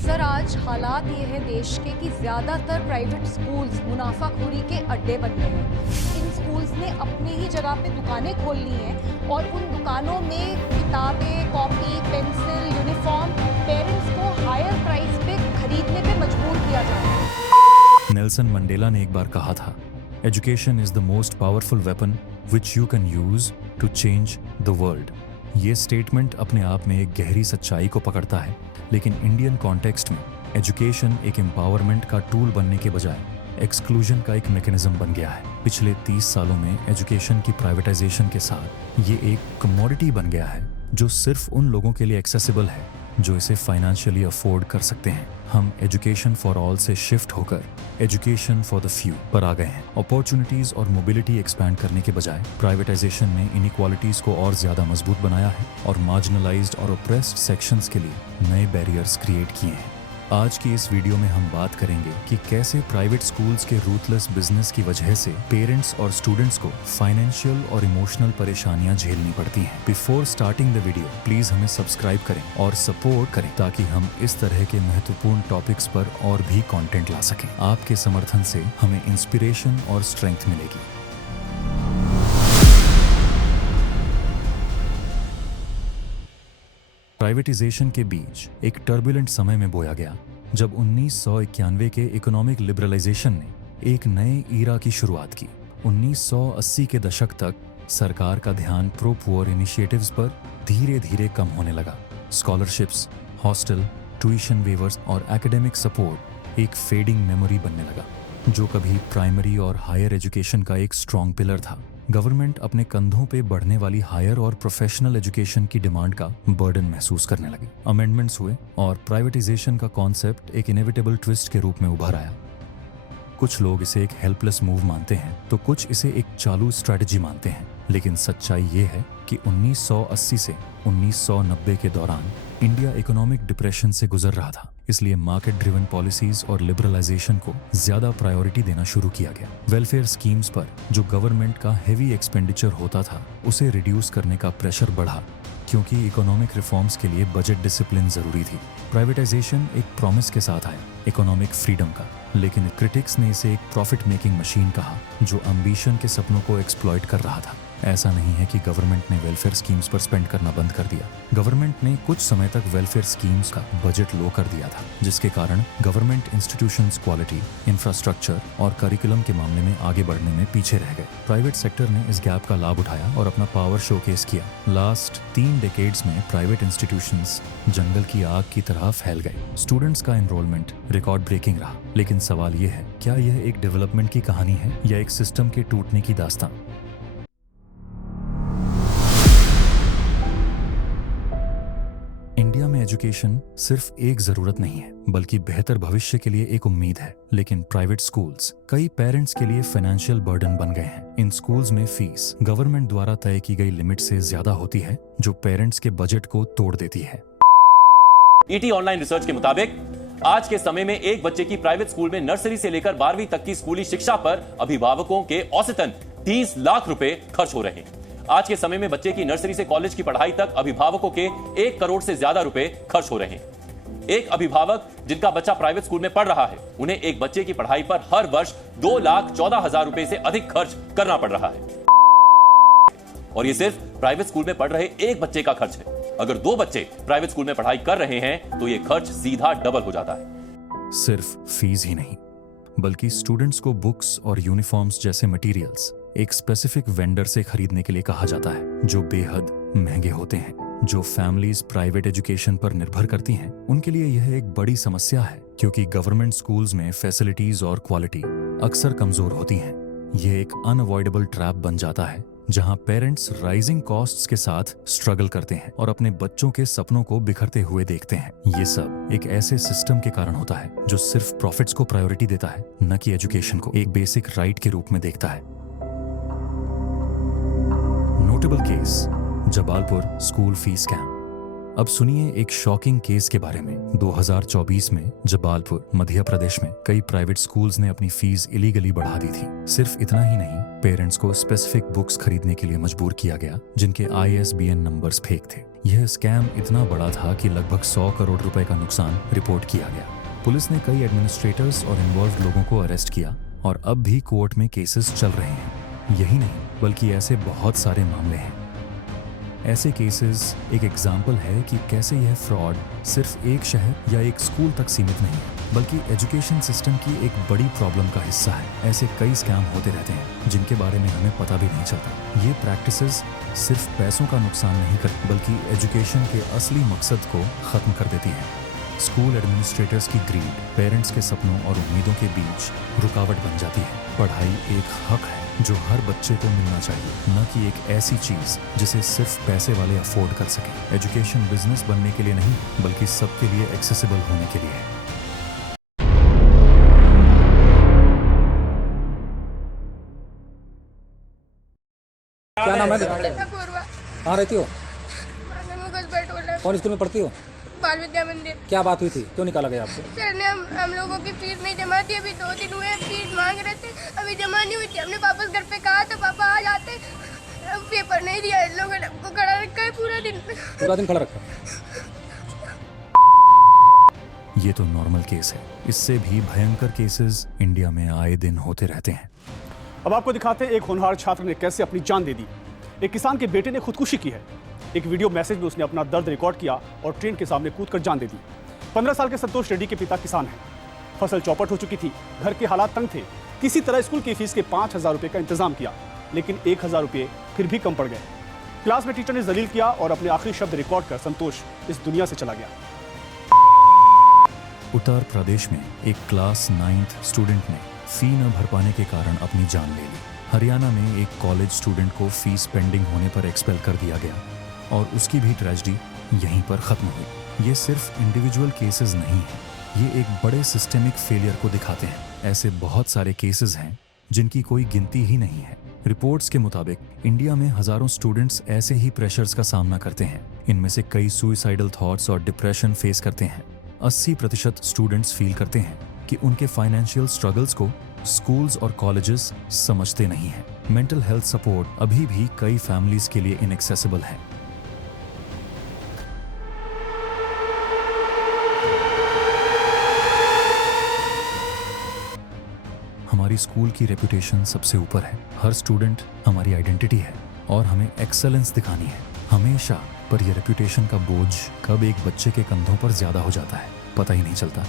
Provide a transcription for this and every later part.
Sir आज हालात ये है देश के कि ज़्यादातर प्राइवेट स्कूल्स मुनाफाखोरी के अड्डे बन गए हैं। इन स्कूल्स ने अपनी ही जगह पे दुकानें खोल ली हैं और उन दुकानों में किताबें, कॉपी, पेंसिल, यूनिफॉर्म पेरेंट्स को हायर प्राइस पे खरीदने पे मजबूर किया जा रहा है। नेल्सन मंडेला ने एक बार कहा था, education is the most powerful weapon which you can use to change the world. ये स्टेटमेंट अपने आप में एक गहरी सच्चाई को पकड़ता है, लेकिन इंडियन कॉन्टेक्स्ट में एजुकेशन एक एम्पावरमेंट का टूल बनने के बजाय एक्सक्लूजन का एक मैकेनिज्म बन गया है। पिछले 30 सालों में एजुकेशन की प्राइवेटाइजेशन के साथ ये एक कमोडिटी बन गया है जो सिर्फ उन लोगों के लिए एक्सेसिबल है जो इसे फाइनेंशियली अफोर्ड कर सकते हैं। हम एजुकेशन फॉर ऑल से शिफ्ट होकर एजुकेशन फॉर द फ्यू पर आ गए हैं। अपॉर्चुनिटीज और मोबिलिटी एक्सपैंड करने के बजाय प्राइवेटाइजेशन ने इनइक्वालिटीज को और ज्यादा मजबूत बनाया है और मार्जिनलाइज्ड और ओप्रेस्ड सेक्शंस के लिए नए बैरियर्स क्रिएट किए हैं। आज की इस वीडियो में हम बात करेंगे कि कैसे प्राइवेट स्कूल्स के रूथलेस बिजनेस की वजह से पेरेंट्स और स्टूडेंट्स को फाइनेंशियल और इमोशनल परेशानियां झेलनी पड़ती हैं। Before starting the video please हमें सब्सक्राइब करें और सपोर्ट करें ताकि हम इस तरह के महत्वपूर्ण टॉपिक्स पर और भी कंटेंट ला सकें। आपके समर्थन से हमें इंस्पिरेशन और स्ट्रेंथ मिलेगी। प्राइवेटाइजेशन के बीच एक टर्बुलेंट समय में बोया गया जब 1991 के इकोनॉमिक लिबरलाइजेशन ने एक नए ईरा की शुरुआत की। 1980 के दशक तक सरकार का ध्यान प्रो पुअर इनिशिएटिव्स पर धीरे धीरे कम होने लगा। स्कॉलरशिप्स, हॉस्टल, ट्यूशन वेवर्स और एकेडमिक सपोर्ट एक फेडिंग मेमोरी बनने लगा जो कभी प्राइमरी और हायर एजुकेशन का एक स्ट्रॉन्ग पिलर था। गवर्नमेंट अपने कंधों पे बढ़ने वाली हायर और प्रोफेशनल एजुकेशन की डिमांड का बर्डन महसूस करने लगी। अमेंडमेंट्स हुए और प्राइवेटाइजेशन का कॉन्सेप्ट एक इनएविटेबल ट्विस्ट के रूप में उभर आया। कुछ लोग इसे एक हेल्पलेस मूव मानते हैं तो कुछ इसे एक चालू स्ट्रैटेजी मानते हैं, लेकिन सच्चाई ये है कि 1980 से 1990 के दौरान इंडिया इकोनॉमिक डिप्रेशन से गुजर रहा था। इसलिए मार्केट ड्रिवन पॉलिसीज और लिबरलाइजेशन को ज्यादा प्रायोरिटी देना शुरू किया गया। वेलफेयर स्कीम्स पर जो गवर्नमेंट का हेवी एक्सपेंडिचर होता था उसे रिड्यूस करने का प्रेशर बढ़ा क्योंकि इकोनॉमिक रिफॉर्म्स के लिए बजट डिसिप्लिन जरूरी थी। प्राइवेटाइजेशन एक प्रॉमिस के साथ आया इकोनॉमिक फ्रीडम का, लेकिन क्रिटिक्स ने इसे एक प्रॉफिट मेकिंग मशीन कहा जो एम्बिशन के सपनों को एक्सप्लॉइट कर रहा था। ऐसा नहीं है कि गवर्नमेंट ने वेलफेयर स्कीम्स पर स्पेंड करना बंद कर दिया। गवर्नमेंट ने कुछ समय तक वेलफेयर स्कीम्स का बजट लो कर दिया था, जिसके कारण गवर्नमेंट इंस्टीट्यूशंस क्वालिटी, इंफ्रास्ट्रक्चर और करिकुलम के मामले में आगे बढ़ने में पीछे रह गए। प्राइवेट सेक्टर ने इस गैप का लाभ उठाया और अपना पावर शोकेस किया। लास्ट 3 डेकेड्स में प्राइवेट इंस्टीट्यूशंस जंगल की आग की तरह फैल गए। स्टूडेंट्स का एनरोलमेंट रिकॉर्ड ब्रेकिंग रहा, लेकिन सवाल यह है, क्या यह एक डेवलपमेंट की कहानी है या एक सिस्टम के टूटने की दास्तान? इंडिया में एजुकेशन सिर्फ एक जरूरत नहीं है बल्कि बेहतर भविष्य के लिए एक उम्मीद है। लेकिन प्राइवेट स्कूल्स कई पेरेंट्स के लिए फाइनेंशियल बर्डन बन गए हैं। इन स्कूल्स में फीस गवर्नमेंट द्वारा तय की गई लिमिट से ज्यादा होती है जो पेरेंट्स के बजट को तोड़ देती है। ईटी ऑनलाइन रिसर्च के मुताबिक आज के समय में एक बच्चे की प्राइवेट स्कूल में नर्सरी से लेकर 12वीं तक की स्कूली शिक्षा पर अभिभावकों के औसतन 30 लाख रुपए खर्च हो रहे हैं। आज के समय में बच्चे की नर्सरी से कॉलेज की पढ़ाई तक अभिभावकों के 1 करोड़ से ज्यादा रुपए खर्च हो रहे हैं। एक अभिभावक जिनका बच्चा प्राइवेट स्कूल में पढ़ रहा है, उन्हें एक बच्चे की पढ़ाई पर हर वर्ष 2,14,000 रुपए से अधिक खर्च करना पड़ रहा है। और ये सिर्फ प्राइवेट स्कूल में पढ़ रहे एक बच्चे का खर्च है। अगर 2 बच्चे प्राइवेट स्कूल में पढ़ाई कर रहे हैं तो यह खर्च सीधा डबल हो जाता है। सिर्फ फीस ही नहीं बल्कि स्टूडेंट्स को बुक्स और यूनिफॉर्म्स जैसे मटेरियल्स एक स्पेसिफिक वेंडर से खरीदने के लिए कहा जाता है जो बेहद महंगे होते हैं। जो फैमिलीज प्राइवेट एजुकेशन पर निर्भर करती हैं उनके लिए यह एक बड़ी समस्या है क्योंकि गवर्नमेंट स्कूल्स में फैसिलिटीज और क्वालिटी अक्सर कमजोर होती हैं। यह एक अनअवॉइडेबल ट्रैप बन जाता है जहां पेरेंट्स राइजिंग कॉस्ट्स के साथ स्ट्रगल करते हैं और अपने बच्चों के सपनों को बिखरते हुए देखते हैं। ये सब एक ऐसे सिस्टम के कारण होता है जो सिर्फ प्रॉफिट्स को प्रायोरिटी देता है, न कि एजुकेशन को एक बेसिक राइट के रूप में देखता है। Notable case, Jabalpur school fees scam. अब सुनिए एक शॉकिंग केस के बारे में। 2024 में जबालपुर मध्य प्रदेश में कई प्राइवेट स्कूल्स ने अपनी फीस इलीगली बढ़ा दी थी। सिर्फ इतना ही नहीं, पेरेंट्स को स्पेसिफिक बुक्स खरीदने के लिए मजबूर किया गया जिनके ISBN नंबर्स फेक थे। यह स्कैम इतना बड़ा था कि लगभग 100 करोड़ रुपए का नुकसान रिपोर्ट किया गया। पुलिस ने कई एडमिनिस्ट्रेटर्स और इन्वॉल्व लोगों को अरेस्ट किया और अब भी कोर्ट में केसेस चल रहे हैं। यही नहीं बल्कि ऐसे बहुत सारे मामले हैं। ऐसे केसेस एक एग्जाम्पल है कि कैसे यह फ्रॉड सिर्फ एक शहर या एक स्कूल तक सीमित नहीं है बल्कि एजुकेशन सिस्टम की एक बड़ी प्रॉब्लम का हिस्सा है। ऐसे कई स्कैम होते रहते हैं जिनके बारे में हमें पता भी नहीं चलता। ये प्रैक्टिसेस सिर्फ पैसों का नुकसान नहीं करती बल्कि एजुकेशन के असली मकसद को खत्म कर देती है। स्कूल एडमिनिस्ट्रेटर्स की ग्रीड पेरेंट्स के सपनों और उम्मीदों के बीच रुकावट बन जाती है। पढ़ाई एक हक है जो हर बच्चे को मिलना चाहिए, न कि एक ऐसी चीज जिसे सिर्फ पैसे वाले अफोर्ड कर सके। एजुकेशन बिजनेस बनने के लिए नहीं बल्कि सबके लिए एक्सेसिबल होने के लिए है। क्या नाम है? पूर्वा कहाँ रहती हो? मुगलपेट कौन स्कूल में पढ़ती हो? बाल विद्या मंदिर। क्या बात हुई थी, क्यों निकाला गया आपको? सर ने हम लोगों की फीस नहीं जमा थी। अभी 2 दिन हुए फीस मांग रहे थे, अभी जमा नहीं हुई थी। हमने वापस घर पे कहा तो पापा आ जाते। अब पेपर नहीं दिया, इन लोगों ने हमको खड़ा रखा है पूरा दिन। पूरा दिन खड़ा रखा। ये तो नॉर्मल केस है, इससे भी भयंकर केसेस इंडिया में आए दिन होते रहते हैं। अब आपको दिखाते हैं एक होनहार छात्र ने कैसे अपनी जान दे दी। एक किसान के बेटे ने खुदकुशी की है। एक वीडियो मैसेज में उसने अपना दर्द रिकॉर्ड किया और ट्रेन के सामने कूदकर जान दे दी। 15 साल के संतोष रेड्डी के पिता किसान हैं। फसल चौपट हो चुकी थी, घर के हालात तंग थे। किसी तरह स्कूल की फीस के 5,000 रुपये का इंतजाम किया, लेकिन 1,000 रुपये फिर भी कम पड़ गए। क्लास में टीचर ने जलील किया और अपने आखिरी शब्द रिकॉर्ड कर संतोष इस दुनिया से चला गया। उत्तर प्रदेश में एक क्लास 9th स्टूडेंट ने फी न भर पाने के कारण अपनी जान ले ली। हरियाणा में एक कॉलेज स्टूडेंट को फीस पेंडिंग होने पर एक्सपेल कर दिया गया और उसकी भी ट्रेजेडी यहीं पर खत्म हुई। ये सिर्फ इंडिविजुअल केसेस नहीं हैं, ये एक बड़े सिस्टेमिक फेलियर को दिखाते हैं। ऐसे बहुत सारे केसेस हैं जिनकी कोई गिनती ही नहीं है। रिपोर्ट्स के मुताबिक इंडिया में हजारों स्टूडेंट्स ऐसे ही प्रेशर्स का सामना करते हैं। इनमें से कई सुइसाइडल थॉट्स और डिप्रेशन फेस करते हैं। 80% स्टूडेंट्स फील करते हैं कि उनके फाइनेंशियल स्ट्रगल्स को स्कूल्स और कॉलेजेस समझते नहीं हैं। मेंटल हेल्थ सपोर्ट अभी भी कई फैमिलीज के लिए इनएक्सेसिबल है। हमारी स्कूल की रेपुटेशन सबसे ऊपर है। हर स्टूडेंट हमारी आइडेंटिटी है और हमें एक्सेलेंस दिखानी है हमेशा। पर यह रेपुटेशन का बोझ कब एक बच्चे के कंधों पर ज्यादा हो जाता है पता ही नहीं चलता।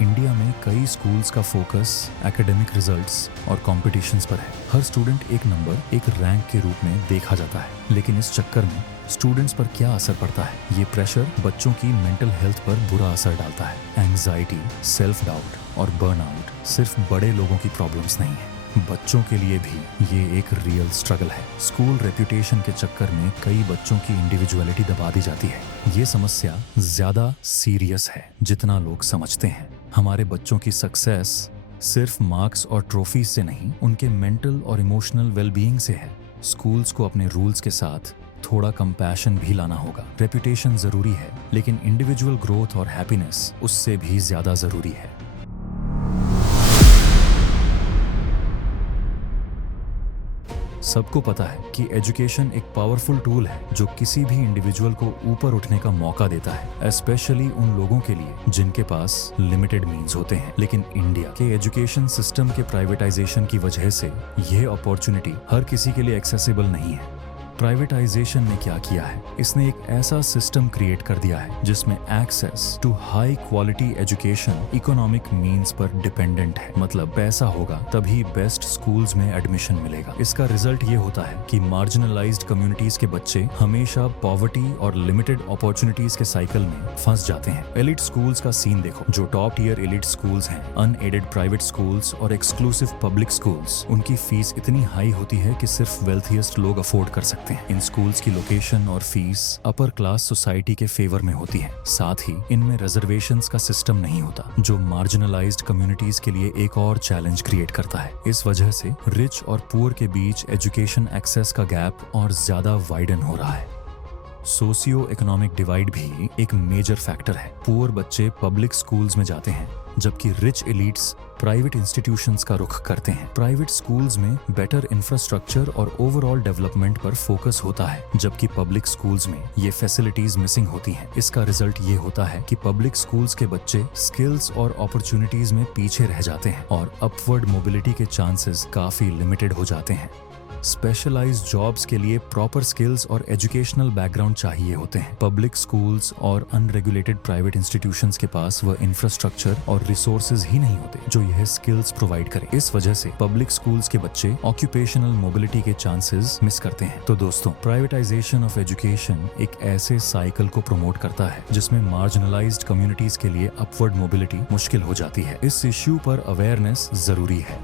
इंडिया में कई स्कूल्स का फोकस एकेडमिक रिजल्ट्स और कॉम्पिटिशन्स पर है। हर स्टूडेंट एक नंबर, एक रैंक के रूप में देखा जाता है, लेकिन इस चक्कर में स्टूडेंट्स पर क्या असर पड़ता है? ये प्रेशर बच्चों की मेंटल हेल्थ पर बुरा असर डालता है। एंजाइटी, सेल्फ डाउट और बर्नआउट सिर्फ बड़े लोगों की प्रॉब्लम्स नहीं है, बच्चों के लिए भी ये एक रियल स्ट्रगल है। स्कूल रेपुटेशन के चक्कर में कई बच्चों की इंडिविजुअलिटी दबा दी जाती है। ये समस्या ज्यादा सीरियस है जितना लोग समझते हैं। हमारे बच्चों की सक्सेस सिर्फ मार्क्स और ट्रॉफीज से नहीं, उनके मेंटल और इमोशनल वेलबीइंग से है। स्कूल्स को अपने रूल्स के साथ थोड़ा कंपैशन भी लाना होगा। रेपुटेशन जरूरी है, लेकिन इंडिविजुअल ग्रोथ और हैप्पीनेस उससे भी ज्यादा जरूरी है। सबको पता है कि एजुकेशन एक पावरफुल टूल है जो किसी भी इंडिविजुअल को ऊपर उठने का मौका देता है, स्पेशली उन लोगों के लिए जिनके पास लिमिटेड मीन्स होते हैं। लेकिन इंडिया के एजुकेशन सिस्टम के प्राइवेटाइजेशन की वजह से यह अपॉर्चुनिटी हर किसी के लिए एक्सेसिबल नहीं है। प्राइवेटाइजेशन ने क्या किया है? इसने एक ऐसा सिस्टम क्रिएट कर दिया है जिसमें access to high quality education economic means पर डिपेंडेंट है। मतलब पैसा होगा तभी बेस्ट स्कूल्स में एडमिशन मिलेगा। इसका रिजल्ट ये होता है कि मार्जिनलाइज्ड कम्युनिटीज के बच्चे हमेशा पॉवर्टी और लिमिटेड अपॉर्चुनिटीज के साइकिल में फंस जाते हैं। एलिट स्कूल्स का सीन देखो। जो टॉप टियर एलिट स्कूल्स हैं, अनएडेड प्राइवेट स्कूल्स और एक्सक्लूसिव पब्लिक स्कूल्स, उनकी फीस इतनी हाई होती है कि सिर्फ वेल्थिएस्ट लोग अफोर्ड कर सकते हैं। इन स्कूल्स की लोकेशन और फीस अपर क्लास सोसाइटी के फेवर में होती है। साथ ही इनमें रिजर्वेशंस का सिस्टम नहीं होता, जो मार्जिनलाइज्ड कम्युनिटीज के लिए एक और चैलेंज क्रिएट करता है। इस वजह से रिच और पुअर के बीच एजुकेशन एक्सेस का गैप और ज्यादा वाइडन हो रहा है। सोशियो इकोनॉमिक डिवाइड भी एक मेजर फैक्टर है। पुअर बच्चे पब्लिक स्कूल्स में जाते हैं जबकि रिच एलीट्स प्राइवेट इंस्टीट्यूशंस का रुख करते हैं। प्राइवेट स्कूल्स में बेटर इंफ्रास्ट्रक्चर और ओवरऑल डेवलपमेंट पर फोकस होता है, जबकि पब्लिक स्कूल्स में ये फैसिलिटीज मिसिंग होती हैं। इसका रिजल्ट ये होता है कि पब्लिक स्कूल्स के बच्चे स्किल्स और अपॉर्चुनिटीज में पीछे रह जाते हैं और अपवर्ड मोबिलिटी के चांसेस काफी लिमिटेड हो जाते हैं। स्पेशलाइज्ड जॉब्स के लिए प्रॉपर स्किल्स और एजुकेशनल बैकग्राउंड चाहिए होते हैं। पब्लिक स्कूल्स और अनरेगुलेटेड प्राइवेट इंस्टीट्यूशंस के पास वह इंफ्रास्ट्रक्चर और रिसोर्सेज ही नहीं होते जो यह स्किल्स प्रोवाइड करें। इस वजह से पब्लिक स्कूल्स के बच्चे ऑक्यूपेशनल मोबिलिटी के चांसेस मिस करते हैं। तो दोस्तों, प्राइवेटाइजेशन ऑफ एजुकेशन एक ऐसे साइकिल को प्रमोट करता है जिसमें मार्जिनलाइज्ड कम्युनिटीज के लिए अपवर्ड मोबिलिटी मुश्किल हो जाती है। इस इश्यू पर अवेयरनेस जरूरी है।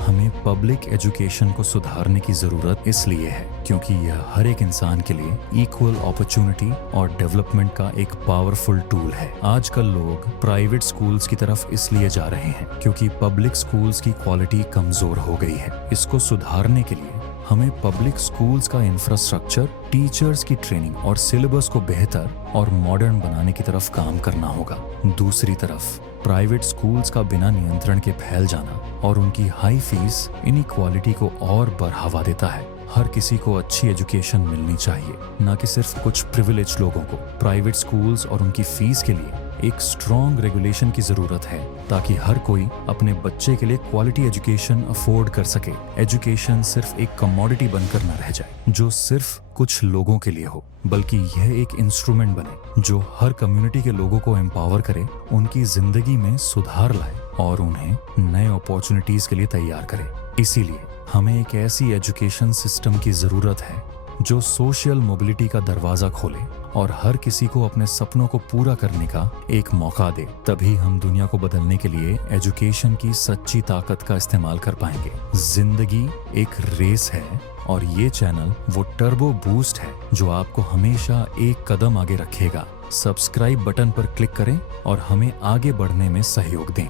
हमें पब्लिक एजुकेशन को सुधारने की जरूरत इसलिए है क्योंकि यह हर एक इंसान के लिए इक्वल अपॉर्चुनिटी और डेवलपमेंट का एक पावरफुल टूल है। आजकल लोग प्राइवेट स्कूल्स की तरफ इसलिए जा रहे हैं क्योंकि पब्लिक स्कूल्स की क्वालिटी कमजोर हो गई है। इसको सुधारने के लिए हमें पब्लिक स्कूल्स का इंफ्रास्ट्रक्चर, टीचर्स की ट्रेनिंग और सिलेबस को बेहतर और मॉडर्न बनाने की तरफ काम करना होगा। दूसरी तरफ प्राइवेट स्कूल्स का बिना नियंत्रण के फैल जाना और उनकी हाई फीस इनइक्वालिटी को और बढ़ावा देता है। हर किसी को अच्छी एजुकेशन मिलनी चाहिए, न कि सिर्फ कुछ प्रिविलेज लोगों को। प्राइवेट स्कूल्स और उनकी फीस के लिए एक स्ट्रॉन्ग रेगुलेशन की जरूरत है ताकि हर कोई अपने बच्चे के लिए क्वालिटी एजुकेशन अफोर्ड कर सके। एजुकेशन सिर्फ एक कमोडिटी बनकर न रह जाए जो सिर्फ कुछ लोगों के लिए हो, बल्कि यह एक इंस्ट्रूमेंट बने जो हर कम्युनिटी के लोगों को एम्पावर करे, उनकी जिंदगी में सुधार लाए और उन्हें नए अपॉर्चुनिटीज के लिए तैयार करे। इसीलिए हमें एक ऐसी एजुकेशन सिस्टम की जरूरत है जो सोशल मोबिलिटी का दरवाजा खोले और हर किसी को अपने सपनों को पूरा करने का एक मौका दे। तभी हम दुनिया को बदलने के लिए एजुकेशन की सच्ची ताकत का इस्तेमाल कर पाएंगे। जिंदगी एक रेस है और ये चैनल वो टर्बो बूस्ट है जो आपको हमेशा एक कदम आगे रखेगा। सब्सक्राइब बटन पर क्लिक करें और हमें आगे बढ़ने में सहयोग दें।